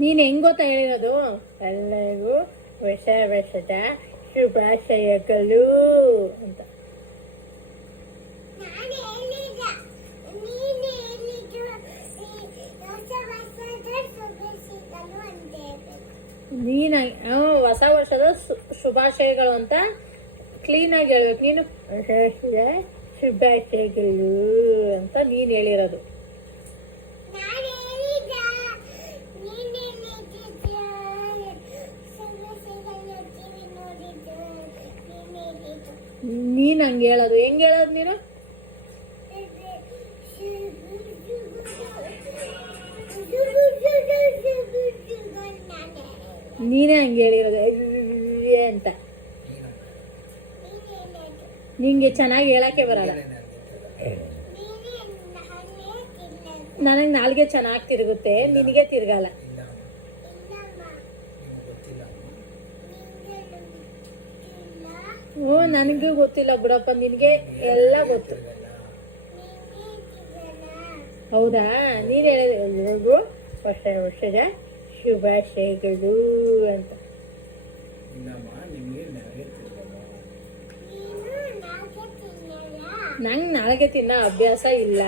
ನೀನ್ ಹೆಂಗ್ ಗೊತ್ತಾ ಹೇಳಿರೋದು? ಎಲ್ಲರಿಗೂ ಹೊಸ ವರ್ಷದ ಶುಭಾಶಯಗಳು ಅಂತ. ನೀನ ಹೊಸ ವರ್ಷದ ಶುಭಾಶಯಗಳು ಅಂತ ಕ್ಲೀನ್ ಆಗಿ ಹೇಳ್ಬೇಕು. ನೀನು ಹೊಸ ವರ್ಷದ ಶುಭಾಶಯಗಳು ಅಂತ ನೀನ್ ಹೇಳಿರೋದು. ನೀನ್ ಹಂಗೆ ಹೇಳೋದು. ಹೆಂಗ್ ಹೇಳೋದು ನೀನು? ನೀನೇ ಹಂಗೆ ಹೇಳಿರೋದು ಅಂತ. ನಿಂಗೆ ಚೆನ್ನಾಗಿ ಹೇಳಕ್ಕೆ ಬರಲ್ಲ. ನನಗೆ ನಾಲ್ಗೆ ಚೆನ್ನಾಗಿ ತಿರುಗುತ್ತೆ, ನಿನಗೆ ತಿರ್ಗಲ್ಲ. ನನಗೂ ಗೊತ್ತಿಲ್ಲ ಬಿಡಪ್ಪ, ನಿನಗೆ ಎಲ್ಲ ಗೊತ್ತು. ಹೌದಾ? ನೀನು ಹೇಳೋದು ಎಲ್ರಿಗೂ ಹೊಸ ವರ್ಷದ ಶುಭಾಶಯಗಳು ಅಂತ. ನಂಗೆ ನಾಲ್ಗೆ ತಿನ್ನೋ ಅಭ್ಯಾಸ ಇಲ್ಲ.